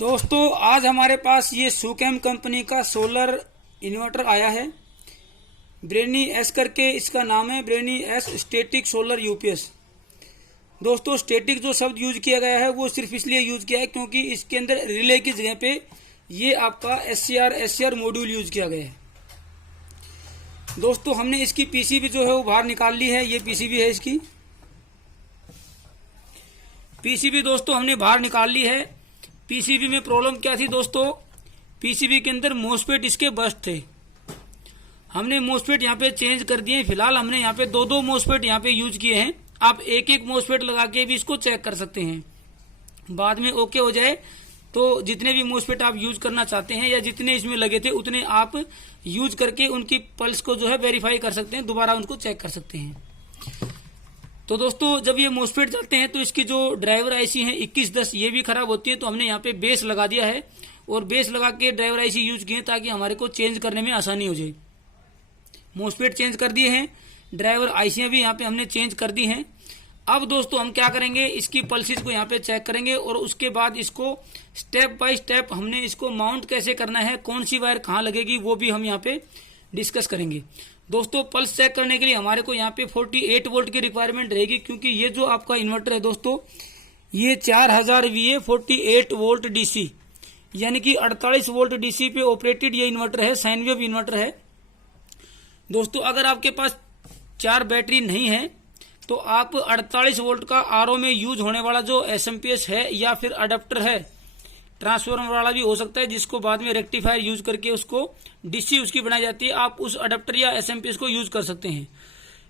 दोस्तों आज हमारे पास ये सुकेम कंपनी का सोलर इन्वर्टर आया है। ब्रेनी एस करके इसका नाम है, brainy S static solar UPS. दोस्तों स्टैटिक जो शब्द यूज किया गया है वो सिर्फ इसलिए यूज किया है क्योंकि इसके अंदर रिले की जगह पे ये आपका एससीआर मॉड्यूल यूज किया गया है। दोस्तों हमने इसकी पीसीबी जो है वो बाहर निकाल ली है। ये पीसीबी है, इसकी पीसीबी दोस्तों हमने बाहर निकाल ली है। पीसीबी में प्रॉब्लम क्या थी दोस्तों, पीसीबी के अंदर मोसफेट इसके बस्ट थे। हमने मोसफेट यहाँ पे चेंज कर दिए। फिलहाल हमने यहाँ पे दो मोसफेट यहाँ पे यूज किए हैं। आप एक मोसफेट लगा के भी इसको चेक कर सकते हैं। बाद में ओके हो जाए तो जितने भी मोसफेट आप यूज करना चाहते हैं या जितने इसमें लगे थे उतने आप यूज करके उनकी पल्स को जो है वेरीफाई कर सकते हैं, दोबारा उनको चेक कर सकते हैं। तो दोस्तों जब ये मोसफेट चलते हैं तो इसकी जो ड्राइवर आईसी है 2110 ये भी खराब होती है। तो हमने यहाँ पे बेस लगा दिया है और बेस लगा के ड्राइवर आईसी यूज किए ताकि हमारे को चेंज करने में आसानी हो जाए। मोसफेट चेंज कर दिए हैं, ड्राइवर आईसियां भी यहाँ पे हमने चेंज कर दी हैं। अब दोस्तों हम क्या करेंगे, इसकी पल्सेस को यहाँ पे चेक करेंगे और उसके बाद इसको स्टेप बाय स्टेप हमने इसको माउंट कैसे करना है, कौन सी वायर कहाँ लगेगी वो भी हम यहाँ पे डिस्कस करेंगे। दोस्तों पल्स चेक करने के लिए हमारे को यहाँ पे 48 वोल्ट की रिक्वायरमेंट रहेगी क्योंकि ये जो आपका इन्वर्टर है दोस्तों ये 4000 VA 48 वोल्ट डीसी यानी कि 48 वोल्ट डीसी पे ऑपरेटेड ये इन्वर्टर है, साइन वेव इन्वर्टर है। दोस्तों अगर आपके पास 4 बैटरी नहीं है तो आप 48 वोल्ट का आरओ में यूज होने वाला जो एसएमपीएस है या फिर अडेप्टर है, ट्रांसफॉर्मर वाला भी हो सकता है जिसको बाद में रेक्टिफायर यूज करके उसको डीसी उसकी बनाई जाती है, आप उस अडेप्टर या एसएमपीएस को यूज कर सकते हैं।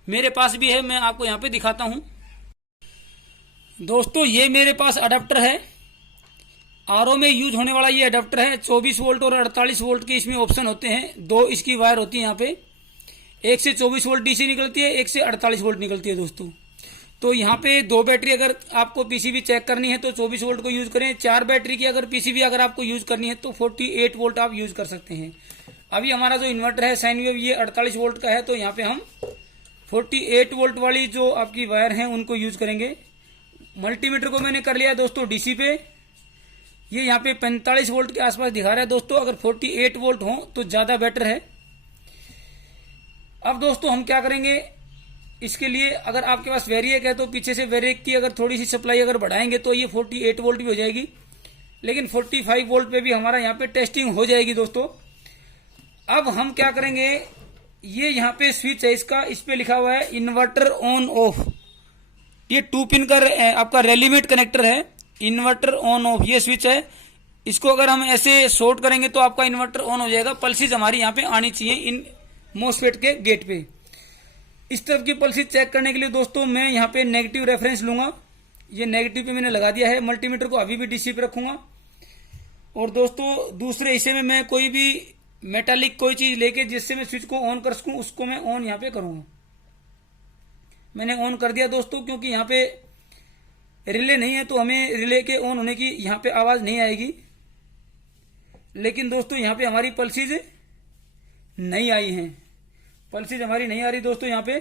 मेरे पास भी है, मैं आपको यहाँ पे दिखाता हूँ। दोस्तों ये मेरे पास अडेप्टर है, आरओ में यूज होने वाला ये अडेप्टर है। 24 वोल्ट और 48 वोल्ट के इसमें ऑप्शन होते हैं। 2 इसकी वायर होती है यहाँ पे, एक से 24 वोल्ट डीसी निकलती है, एक से 48 वोल्ट निकलती है दोस्तों। तो यहाँ पे 2 बैटरी अगर आपको पीसीबी चेक करनी है तो 24 वोल्ट को यूज करें। 4 बैटरी की अगर पीसीबी अगर आपको यूज करनी है तो 48 वोल्ट आप यूज कर सकते हैं। अभी हमारा जो इन्वर्टर है साइन वेव ये 48 वोल्ट का है तो यहाँ पे हम 48 वोल्ट वाली जो आपकी वायर है उनको यूज करेंगे। मल्टीमीटर को मैंने कर लिया दोस्तों डीसी पे, ये यहाँ पे 45 वोल्ट के आसपास दिखा रहा है दोस्तों। अगर 48 वोल्ट हो तो ज्यादा बेटर है। अब दोस्तों हम क्या करेंगे, इसके लिए अगर आपके पास वेरिएक है तो पीछे से वेरिएक की अगर थोड़ी सी सप्लाई अगर बढ़ाएंगे तो ये 48 वोल्ट भी हो जाएगी, लेकिन 45 वोल्ट पे भी हमारा यहाँ पे टेस्टिंग हो जाएगी दोस्तों। अब हम क्या करेंगे, ये यहाँ पे स्विच है इसका, इस पे लिखा हुआ है इन्वर्टर ऑन ऑफ। ये 2 पिन का आपका रेलिमेट कनेक्टर है, इन्वर्टर ऑन ऑफ ये स्विच है। इसको अगर हम ऐसे शॉर्ट करेंगे तो आपका इन्वर्टर ऑन हो जाएगा। पल्सेस हमारी यहाँ पे आनी चाहिए इन मोसफेट के गेट पे। इस तरफ की पल्सेस चेक करने के लिए दोस्तों मैं यहाँ पे नेगेटिव रेफरेंस लूंगा। ये नेगेटिव पे मैंने लगा दिया है। मल्टीमीटर को अभी भी डीसी पे रखूंगा और दोस्तों दूसरे हिस्से में मैं कोई भी मेटालिक कोई चीज लेके जिससे मैं स्विच को ऑन कर सकूं उसको मैं ऑन यहाँ पे करूंगा। मैंने ऑन कर दिया दोस्तों, क्योंकि यहाँ पे रिले नहीं है तो हमें रिले के ऑन होने की यहाँ पे आवाज नहीं आएगी। लेकिन दोस्तों यहाँ पे हमारी पल्सेस नहीं आई हैं, पल्सेस हमारी नहीं आ रही दोस्तों यहाँ पे।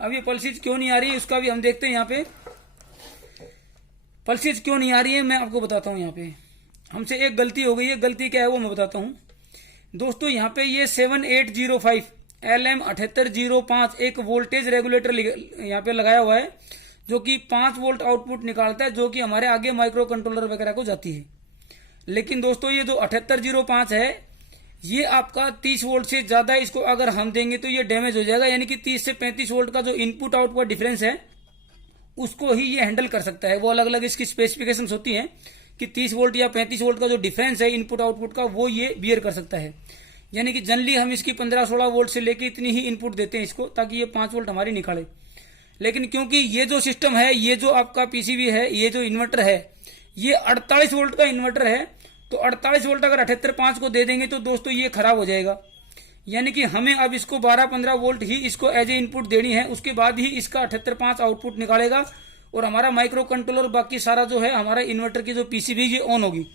अब ये पल्सेस क्यों नहीं आ रही है उसका भी हम देखते हैं। यहाँ पे पल्सेस क्यों नहीं आ रही है मैं आपको बताता हूँ। यहाँ पे हमसे एक गलती हो गई है, गलती क्या है वो मैं बताता हूँ दोस्तों। यहाँ पे ये 7805 LM7805 एक वोल्टेज रेगुलेटर यहाँ पे लगाया हुआ है जो कि 5 वोल्ट आउटपुट निकालता है, जो कि हमारे आगे माइक्रो कंट्रोलर वगैरह को जाती है। लेकिन दोस्तों ये जो 7805 है ये आपका 30 वोल्ट से ज्यादा इसको अगर हम देंगे तो ये डैमेज हो जाएगा, यानी कि 30 से 35 वोल्ट का जो इनपुट आउटपुट डिफरेंस है उसको ही ये हैंडल कर सकता है। वो अलग अलग इसकी स्पेसिफिकेशंस होती हैं कि 30 वोल्ट या 35 वोल्ट का जो डिफरेंस है इनपुट आउटपुट का वो ये बियर कर सकता है। यानी कि जनरली हम इसकी 15-16 वोल्ट से लेके इतनी ही इनपुट देते हैं इसको ताकि ये 5 वोल्ट हमारी निकाले। लेकिन क्योंकि ये जो सिस्टम है, ये जो आपका पीसीबी है, ये जो इन्वर्टर है ये 48 वोल्ट का इन्वर्टर है, तो 48 वोल्ट अगर 78.5 को दे देंगे तो दोस्तों ये खराब हो जाएगा। यानी कि हमें अब इसको 12-15 वोल्ट ही इसको एज ए इनपुट देनी है, उसके बाद ही इसका 78.5 आउटपुट निकालेगा और हमारा माइक्रो कंट्रोलर बाकी सारा जो है हमारा इन्वर्टर की जो पीसीबी ये ऑन होगी।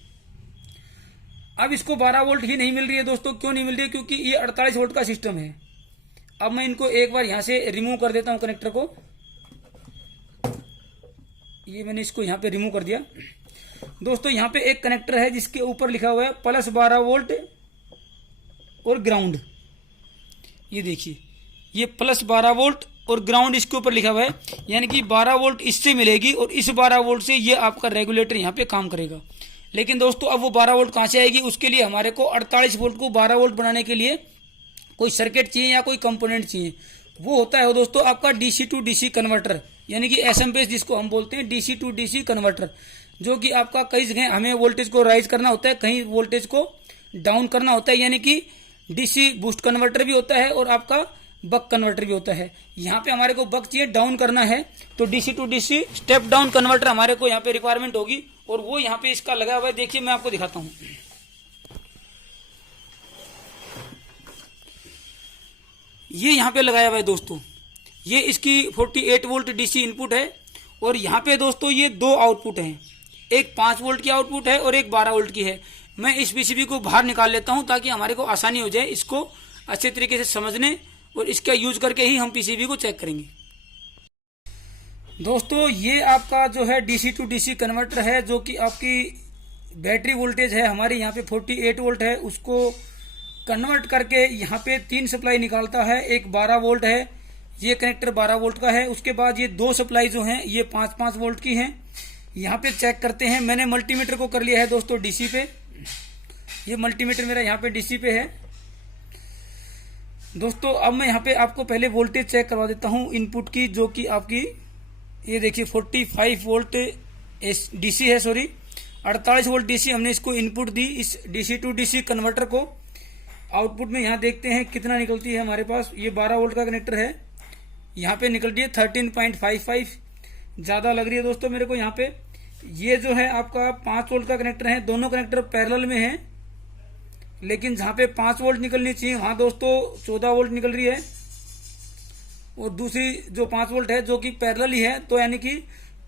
अब इसको 12 वोल्ट ही नहीं मिल रही है दोस्तों। क्यों नहीं मिल रही है, क्योंकि ये 48 वोल्ट का सिस्टम है। अब मैं इनको एक बार यहां से रिमूव कर देता हूं कनेक्टर को। ये मैंने इसको यहाँ पे रिमूव कर दिया। दोस्तों यहाँ पे एक कनेक्टर है जिसके ऊपर लिखा हुआ है प्लस 12 वोल्ट और ग्राउंड। ये देखिए, ये प्लस 12 वोल्ट और ग्राउंड इसके ऊपर लिखा हुआ है, यानी कि 12 वोल्ट इससे मिलेगी और इस 12 वोल्ट से ये आपका रेगुलेटर यहाँ पे काम करेगा। लेकिन दोस्तों अब वो 12 वोल्ट कहाँ से आएगी? उसके लिए हमारे को 48 वोल्ट को 12 वोल्ट बनाने के लिए कोई सर्किट चाहिए या कोई कंपोनेंट चाहिए। वो होता है दोस्तों आपका डीसी टू डीसी कन्वर्टर, यानी कि एसएमपीएस जिसको हम बोलते हैं, डीसी टू डीसी कन्वर्टर, जो कि आपका कई जगह हमें वोल्टेज को राइज करना होता है, कहीं वोल्टेज को डाउन करना होता है, यानी कि डीसी बूस्ट कन्वर्टर भी होता है और आपका बक कन्वर्टर भी होता है। यहाँ पे हमारे को बक चाहिए, डाउन करना है, तो DC to DC step down converter हमारे को यहाँ पे रिक्वायरमेंट होगी, और वो यहाँ पे इसका लगा हुआ है। देखिए मैं आपको दिखाता हूँ। ये यहाँ पे लगाया हुआ है दोस्तों, ये इसकी 48 वोल्ट डीसी इनपुट है, और यहाँ पे दोस्तों ये दो आउटपुट हैं, एक 5 वोल्ट की आउटपुट है और एक 12 वोल्ट की है। मैं इस पीसीबी को बाहर निकाल लेता हूँ ताकि हमारे को आसानी हो जाए इसको अच्छे तरीके से समझने, और इसका यूज करके ही हम पीसीबी को चेक करेंगे। दोस्तों ये आपका जो है डीसी टू डीसी कन्वर्टर है, जो कि आपकी बैटरी वोल्टेज है हमारी यहाँ पे 48 वोल्ट है, उसको कन्वर्ट करके यहाँ पे 3 सप्लाई निकालता है। एक 12 वोल्ट है, ये कनेक्टर 12 वोल्ट का है। उसके बाद ये 2 सप्लाई जो हैं ये 5-5 वोल्ट की हैं। यहाँ पे चेक करते हैं। मैंने मल्टीमीटर को कर लिया है दोस्तों डीसी पे, ये मल्टीमीटर मेरा यहाँ पे डीसी पे है दोस्तों। अब मैं यहाँ पे आपको पहले वोल्टेज चेक करवा देता हूँ इनपुट की, जो कि आपकी ये देखिए 45 वोल्ट डीसी है, सॉरी 48 वोल्ट डीसी हमने इसको इनपुट दी इस डीसी टू डीसी कन्वर्टर को। आउटपुट में यहाँ देखते हैं कितना निकलती है हमारे पास। ये 12 वोल्ट का कनेक्टर है, यहाँ पे निकल रही है 13.55, ज़्यादा लग रही है दोस्तों मेरे को यहाँ पे। ये जो है आपका 5 वोल्ट का कनेक्टर है, दोनों कनेक्टर पैरेलल में है, लेकिन जहाँ पे 5 वोल्ट निकलनी चाहिए वहाँ दोस्तों 14 वोल्ट निकल रही है, और दूसरी जो 5 वोल्ट है जो कि पैरेलल ही है, तो यानी कि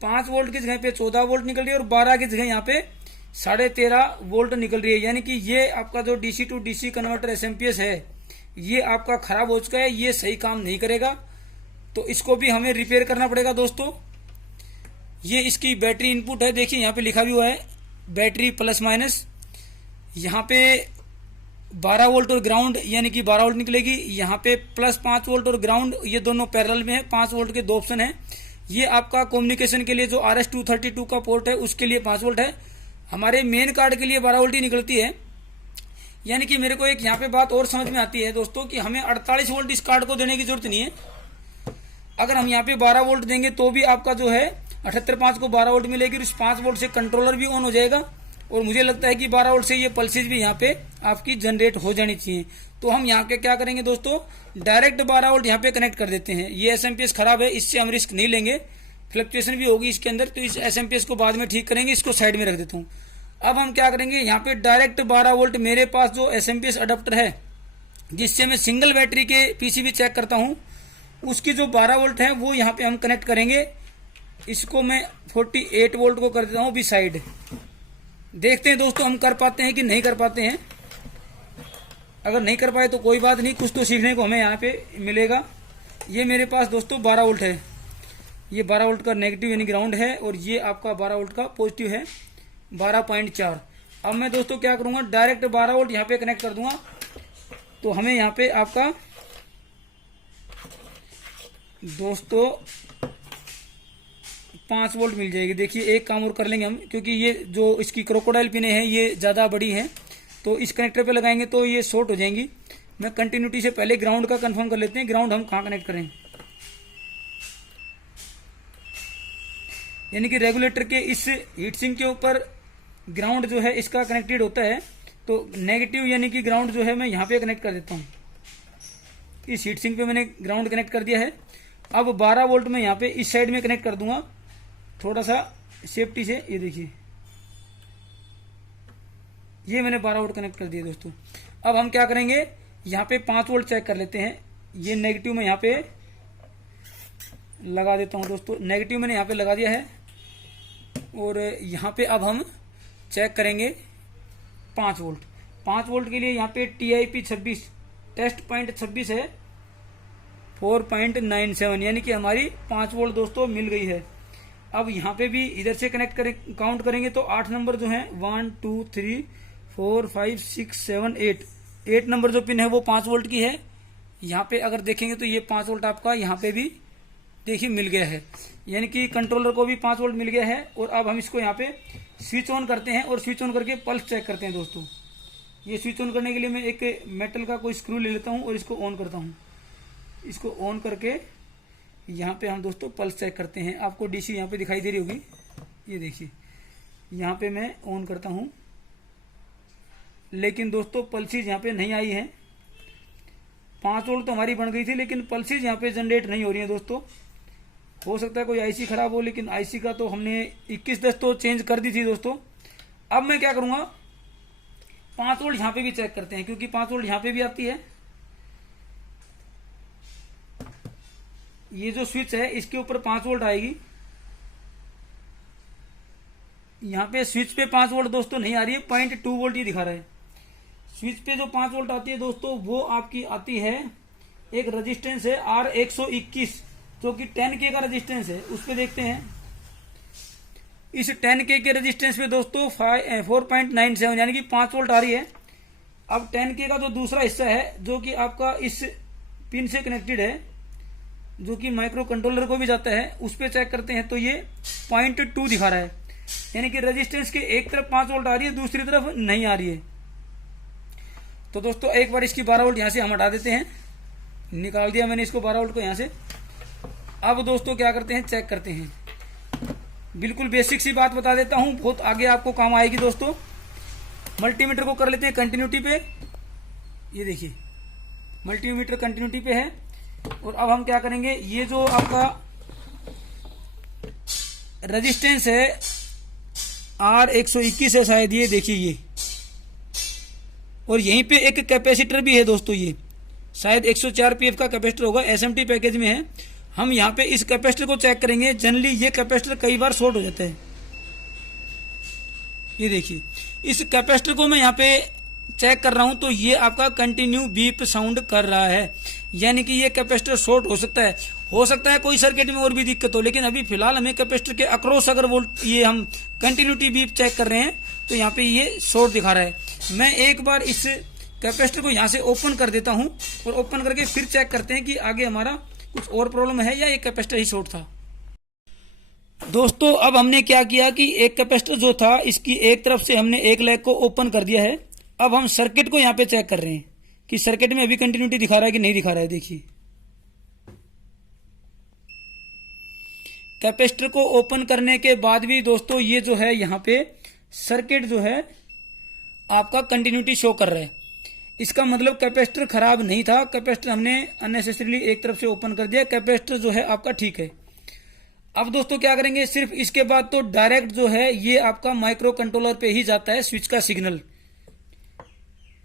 5 वोल्ट की जगह पे 14 वोल्ट निकल रही है और 12 की जगह यहाँ पे 13.5 वोल्ट निकल रही है। यानी कि ये आपका जो DC to DC converter SMPS है ये आपका खराब हो चुका है, ये सही काम नहीं करेगा, तो इसको भी हमें रिपेयर करना पड़ेगा दोस्तों। ये इसकी बैटरी इनपुट है, देखिए यहाँ पे लिखा भी हुआ है बैटरी प्लस माइनस। यहाँ पे 12 वोल्ट और ग्राउंड यानी कि 12 वोल्ट निकलेगी, यहाँ पे प्लस 5 वोल्ट और ग्राउंड, ये दोनों पैरेलल में है। 5 वोल्ट के 2 ऑप्शन है। ये आपका कम्युनिकेशन के लिए जो RS-232 का पोर्ट है उसके लिए 5 वोल्ट है। हमारे मेन कार्ड के लिए 12 वोल्ट ही निकलती है। यानी कि मेरे को एक यहाँ पे बात और समझ में आती है दोस्तों कि हमें 48 वोल्ट इस कार्ड को देने की जरूरत नहीं है। अगर हम यहाँ पे 12 वोल्ट देंगे तो भी आपका जो है 78.5 को 12 वोल्ट मिलेगी, और इस 5 वोल्ट से कंट्रोलर भी ऑन हो जाएगा, और मुझे लगता है कि 12 वोल्ट से ये पल्सेज भी यहाँ पे आपकी जनरेट हो जानी चाहिए। तो हम यहाँ पे क्या करेंगे दोस्तों, डायरेक्ट 12 वोल्ट यहाँ पे कनेक्ट कर देते हैं। ये एसएमपीएस खराब है, इससे हम रिस्क नहीं लेंगे, फ्लक्चुएशन भी होगी इसके अंदर, तो इस एसएमपीएस को बाद में ठीक करेंगे। इसको साइड में रख देता हूँ। अब हम क्या करेंगे, यहाँ पे डायरेक्ट 12 वोल्ट मेरे पास जो एसएमपीएस अडेप्टर है जिससे मैं सिंगल बैटरी के पीसीबी चेक करता हूँ, उसकी जो 12 वोल्ट है वो यहाँ पे हम कनेक्ट करेंगे। इसको मैं 48 वोल्ट को कर देता हूँ भी साइड। देखते हैं दोस्तों हम कर पाते हैं कि नहीं कर पाते हैं। अगर नहीं कर पाए तो कोई बात नहीं, कुछ तो सीखने को हमें यहाँ पे मिलेगा। ये मेरे पास दोस्तों 12 वोल्ट है, ये 12 वोल्ट का नेगेटिव यानी ग्राउंड है, और ये आपका 12 वोल्ट का पॉजिटिव है 12.4। अब मैं दोस्तों क्या करूँगा, डायरेक्ट 12 वोल्ट यहाँ पे कनेक्ट कर दूंगा, तो हमें यहाँ पे आपका दोस्तों 5 वोल्ट मिल जाएगी। देखिए एक काम और कर लेंगे हम, क्योंकि ये जो इसकी क्रोकोडाइल पिने हैं ये ज़्यादा बड़ी हैं, तो इस कनेक्टर पे लगाएंगे तो ये शॉर्ट हो जाएंगी। मैं कंटिन्यूटी से पहले ग्राउंड का कंफर्म कर लेते हैं, ग्राउंड हम कहाँ कनेक्ट करें। यानी कि रेगुलेटर के इस हीट सिंक के ऊपर ग्राउंड जो है इसका कनेक्टेड होता है, तो नेगेटिव यानी कि ग्राउंड जो है मैं यहाँ पे कनेक्ट कर देता हूँ। इस हीट सिंक पे मैंने ग्राउंड कनेक्ट कर दिया है। अब 12 वोल्ट में यहाँ पे इस साइड में कनेक्ट कर दूंगा थोड़ा सा सेफ्टी से। ये देखिए ये मैंने 12 वोल्ट कनेक्ट कर दिया दोस्तों। अब हम क्या करेंगे, यहाँ पे 5 वोल्ट चेक कर लेते हैं। ये नेगेटिव में यहाँ पे लगा देता हूँ दोस्तों, नेगेटिव मैंने यहाँ पे लगा दिया है, और यहाँ पे अब हम चेक करेंगे 5 वोल्ट। 5 वोल्ट के लिए यहाँ पे TIP 26 टेस्ट पॉइंट 26 है 4.97, यानी कि हमारी 5 वोल्ट दोस्तों मिल गई है। अब यहाँ पे भी इधर से कनेक्ट करें, काउंट करेंगे तो 8 नंबर जो है 1 2 3 4 5 6 7 8 नंबर जो पिन है वो 5 वोल्ट की है। यहाँ पे अगर देखेंगे तो ये 5 वोल्ट आपका यहाँ पे भी देखिए मिल गया है, यानी कि कंट्रोलर को भी 5 वोल्ट मिल गया है। और अब हम इसको यहाँ पे स्विच ऑन करते हैं और स्विच ऑन करके पल्स चेक करते हैं दोस्तों। ये स्विच ऑन करने के लिए मैं एक मेटल का कोई स्क्रू ले लेता हूँ और इसको ऑन करता हूँ। इसको ऑन करके यहाँ पे हम दोस्तों पल्स चेक करते हैं। आपको डीसी यहाँ पे दिखाई दे रही होगी, ये देखिए यहाँ पे मैं ऑन करता हूँ, लेकिन दोस्तों पल्सेज यहाँ पे नहीं आई है। 5 वोल्ट तो हमारी बन गई थी, लेकिन पल्सेज यहाँ पे जनरेट नहीं हो रही है दोस्तों। हो सकता है कोई आईसी खराब हो, लेकिन आईसी का तो हमने 2110 तो चेंज कर दी थी दोस्तों। अब मैं क्या करूंगा, 5 वोल्ट यहाँ पे भी चेक करते हैं, क्योंकि 5 वोल्ट यहाँ पे भी आती है। ये जो स्विच है इसके ऊपर 5 वोल्ट आएगी। यहाँ पे स्विच पे 5 वोल्ट दोस्तों नहीं आ रही है, 0.2 वोल्ट ही दिखा रहा है। स्विच पे जो 5 वोल्ट आती है दोस्तों वो आपकी आती है, एक रेजिस्टेंस है R121 जो कि 10K का रेजिस्टेंस है। उस पे देखते हैं, इस 10K के रेजिस्टेंस पे दोस्तों 4.97 यानी कि 5 वोल्ट आ रही है। अब 10K का जो दूसरा हिस्सा है जो कि आपका इस पिन से कनेक्टेड है, जो कि माइक्रो कंट्रोलर को भी जाता है, उस पे चेक करते हैं तो ये 0.2 दिखा रहा है, यानी कि रेजिस्टेंस के एक तरफ 5 वोल्ट आ रही है, दूसरी तरफ नहीं आ रही है। तो दोस्तों एक बार इसकी 12 वोल्ट यहाँ से हम हटा देते हैं, निकाल दिया मैंने इसको 12 वोल्ट को यहाँ से। अब दोस्तों क्या करते हैं, चेक करते हैं। बिल्कुल बेसिक सी बात बता देता हूं, बहुत आगे आपको काम आएगी दोस्तों। मल्टीमीटर को कर लेते हैं कंटिन्यूटी पे, ये देखिए मल्टीमीटर कंटिन्यूटी पे है। और अब हम क्या करेंगे, ये जो आपका रेजिस्टेंस है R121 है शायद, ये देखिए ये, और यहीं पे एक कैपेसिटर भी है दोस्तों, ये शायद 104 पीएफ का कैपेसिटर होगा, एसएमटी पैकेज में है। हम यहाँ पे इस कैपेसिटर को चेक करेंगे। जनरली ये कैपेसिटर कई बार शॉर्ट हो जाता है, ये देखिए इस कैपेसिटर को मैं यहाँ पे चेक कर रहा हूं तो ये आपका कंटिन्यू बीप साउंड कर रहा है, यानी कि ये कैपेसिटर शॉर्ट हो सकता है। हो सकता है कोई सर्किट में और भी दिक्कत हो, लेकिन अभी फिलहाल हमें कैपेसिटर के अक्रॉस अगर वोल्ट ये हम कंटिन्यूटी बीप चेक कर रहे हैं तो यहाँ पे ये शॉर्ट दिखा रहा है। मैं एक बार इस कैपेसिटर को यहाँ से ओपन कर देता हूँ और ओपन करके फिर चेक करते हैं कि आगे हमारा कुछ और प्रॉब्लम है या ये कैपेसिटर ही शॉर्ट था। दोस्तों अब हमने क्या किया कि एक कैपेसिटर जो था इसकी एक तरफ से हमने एक लेग को ओपन कर दिया है। अब हम सर्किट को यहाँ पे चेक कर रहे हैं कि सर्किट में अभी कंटिन्यूटी दिखा रहा है कि नहीं दिखा रहा है। देखिए कैपेसिटर को ओपन करने के बाद भी दोस्तों ये जो है यहाँ पे सर्किट जो है आपका कंटिन्यूटी शो कर रहा है। इसका मतलब कैपेसिटर खराब नहीं था, कैपेसिटर हमने अननेसेसरीली एक तरफ से ओपन कर दिया, कैपेसिटर जो है आपका ठीक है। अब दोस्तों क्या करेंगे, सिर्फ इसके बाद तो डायरेक्ट जो है ये आपका माइक्रो कंट्रोलर पे ही जाता है स्विच का सिग्नल।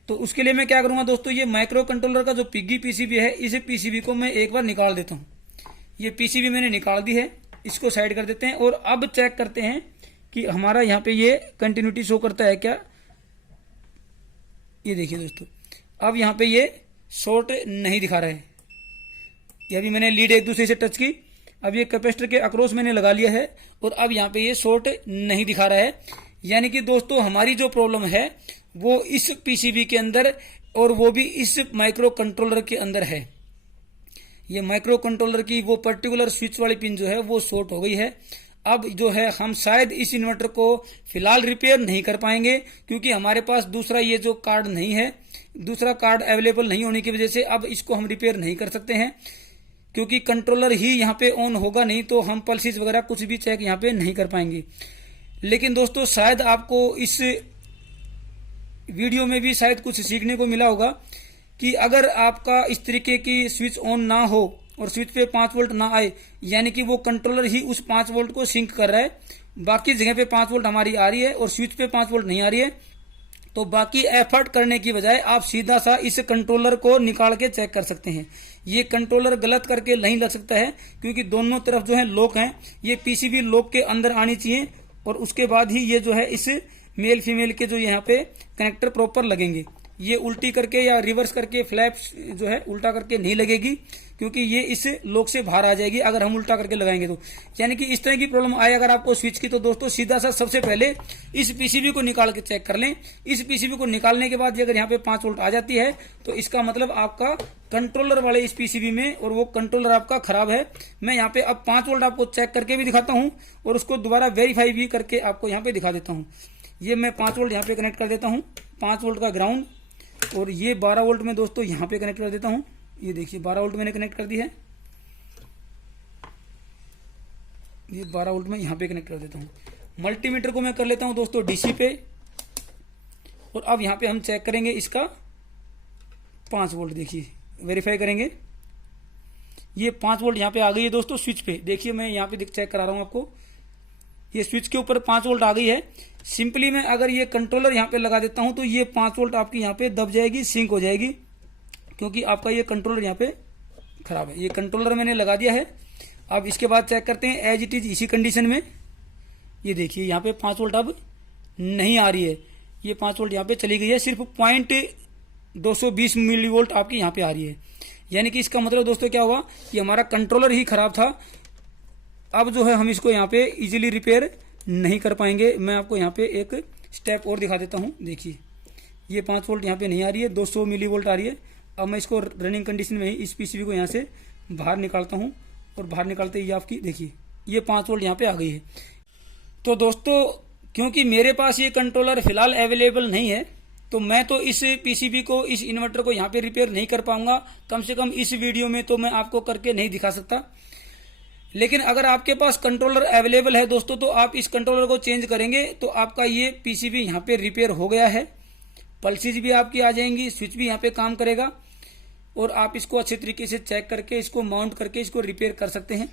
तो उसके लिए मैं क्या करूंगा दोस्तों, ये माइक्रो कंट्रोलर का जो पिग्गी पीसीबी है, इस पीसीबी को मैं एक बार निकाल देता हूं। ये पीसीबी मैंने निकाल दी है, इसको साइड कर देते हैं और अब चेक करते हैं कि हमारा यहाँ पे ये कंटिन्यूटी शो करता है क्या। ये देखिए दोस्तों अब यहाँ पे ये शॉर्ट नहीं दिखा रहा है। ये अभी मैंने लीड एक दूसरे से टच की, अब ये कैपेसिटर के अक्रॉस मैंने लगा लिया है और अब यहाँ पे ये शॉर्ट नहीं दिखा रहा है। यानी कि दोस्तों हमारी जो प्रॉब्लम है वो इस पीसीबी के अंदर और वो भी इस माइक्रो कंट्रोलर के अंदर है। ये माइक्रो कंट्रोलर की वो पर्टिकुलर स्विच वाली पिन जो है वो शॉर्ट हो गई है। अब जो है हम शायद इस इन्वर्टर को फिलहाल रिपेयर नहीं कर पाएंगे, क्योंकि हमारे पास दूसरा ये जो कार्ड नहीं है, दूसरा कार्ड अवेलेबल नहीं होने की वजह से अब इसको हम रिपेयर नहीं कर सकते हैं, क्योंकि कंट्रोलर ही यहाँ पे ऑन होगा, नहीं तो हम पल्सेस वगैरह कुछ भी चेक यहाँ पे नहीं कर पाएंगे। लेकिन दोस्तों शायद आपको इस वीडियो में भी शायद कुछ सीखने को मिला होगा कि अगर आपका इस तरीके की स्विच ऑन ना हो और स्विच पे 5 वोल्ट ना आए, यानी कि वो कंट्रोलर ही उस 5 वोल्ट को सिंक कर रहा है, बाकी जगह पे 5 वोल्ट हमारी आ रही है और स्विच पे 5 वोल्ट नहीं आ रही है, तो बाकी एफर्ट करने की बजाय आप सीधा सा इस कंट्रोलर को निकाल के चेक कर सकते हैं। ये कंट्रोलर गलत करके नहीं लग सकता है, क्योंकि दोनों तरफ जो है लॉक हैं, ये पीसीबी लॉक के अंदर आनी चाहिए और उसके बाद ही ये जो है इस मेल फीमेल के जो यहाँ पे कनेक्टर प्रॉपर लगेंगे। ये उल्टी करके या रिवर्स करके फ्लैप जो है उल्टा करके नहीं लगेगी, क्योंकि ये इस लॉक से बाहर आ जाएगी अगर हम उल्टा करके लगाएंगे तो। यानी कि इस तरह की प्रॉब्लम आए अगर आपको स्विच की, तो दोस्तों सीधा सा सबसे पहले इस पीसीबी को निकाल के चेक कर लें। इस पीसीबी को निकालने के बाद अगर यहाँ पे 5 वोल्ट आ जाती है तो इसका मतलब आपका कंट्रोलर वाले इस पीसीबी में और वो कंट्रोलर आपका खराब है। मैं यहाँ पे अब 5 वोल्ट आपको चेक करके भी दिखाता हूँ और उसको दोबारा वेरीफाई भी करके आपको यहाँ पे दिखा देता हूँ। ये मैं 5 वोल्ट यहाँ पे कनेक्ट कर देता हूँ, 5 वोल्ट का ग्राउंड, और ये 12 वोल्ट में दोस्तों यहाँ पे कनेक्ट कर देता हूँ। ये देखिए 12 वोल्ट मैंने कनेक्ट कर दी है, ये 12 वोल्ट में यहाँ पे कनेक्ट कर देता हूँ। मल्टीमीटर को मैं कर लेता हूँ दोस्तों डीसी पे, और अब यहाँ पे हम चेक करेंगे इसका 5 वोल्ट। देखिए वेरीफाई करेंगे, ये 5 वोल्ट यहाँ पे आ गई है दोस्तों स्विच पे। देखिए मैं यहाँ पे चेक करा रहा हूँ आपको, ये स्विच के ऊपर 5 वोल्ट आ गई है। सिंपली मैं अगर ये कंट्रोलर यहाँ पे लगा देता हूँ तो ये 5 वोल्ट आपकी यहाँ पे दब जाएगी, सिंक हो जाएगी, क्योंकि आपका ये कंट्रोलर यहाँ पे खराब है। ये कंट्रोलर मैंने लगा दिया है। अब इसके बाद चेक करते हैं एज इट इज इसी कंडीशन में। ये देखिए यहाँ पे 5 वोल्ट अब नहीं आ रही है, ये 5 वोल्ट यहाँ पे चली गई है, सिर्फ 0.220 मिली वोल्ट आपकी यहाँ पे आ रही है। यानी कि इसका मतलब दोस्तों क्या हुआ, ये हमारा कंट्रोलर ही खराब था। अब जो है हम इसको यहाँ पे इजीली रिपेयर नहीं कर पाएंगे। मैं आपको यहाँ पे एक स्टेप और दिखा देता हूँ। देखिए ये 5 वोल्ट यहाँ पे नहीं आ रही है, 200 मिली वोल्ट आ रही है। अब मैं इसको रनिंग कंडीशन में ही इस पीसीबी को यहाँ से बाहर निकालता हूँ, और बाहर निकालते ही आपकी देखिए ये 5 वोल्ट यहाँ पे आ गई है। तो दोस्तों क्योंकि मेरे पास ये कंट्रोलर फिलहाल अवेलेबल नहीं है, तो मैं तो इस पीसीबी को, इस इन्वर्टर को यहाँ पे रिपेयर नहीं कर पाऊंगा। कम से कम इस वीडियो में तो मैं आपको करके नहीं दिखा सकता। लेकिन अगर आपके पास कंट्रोलर अवेलेबल है दोस्तों, तो आप इस कंट्रोलर को चेंज करेंगे तो आपका ये पीसीबी यहाँ पे रिपेयर हो गया है। पल्सेज भी आपकी आ जाएंगी, स्विच भी यहाँ पे काम करेगा, और आप इसको अच्छे तरीके से चेक करके इसको माउंट करके इसको रिपेयर कर सकते हैं।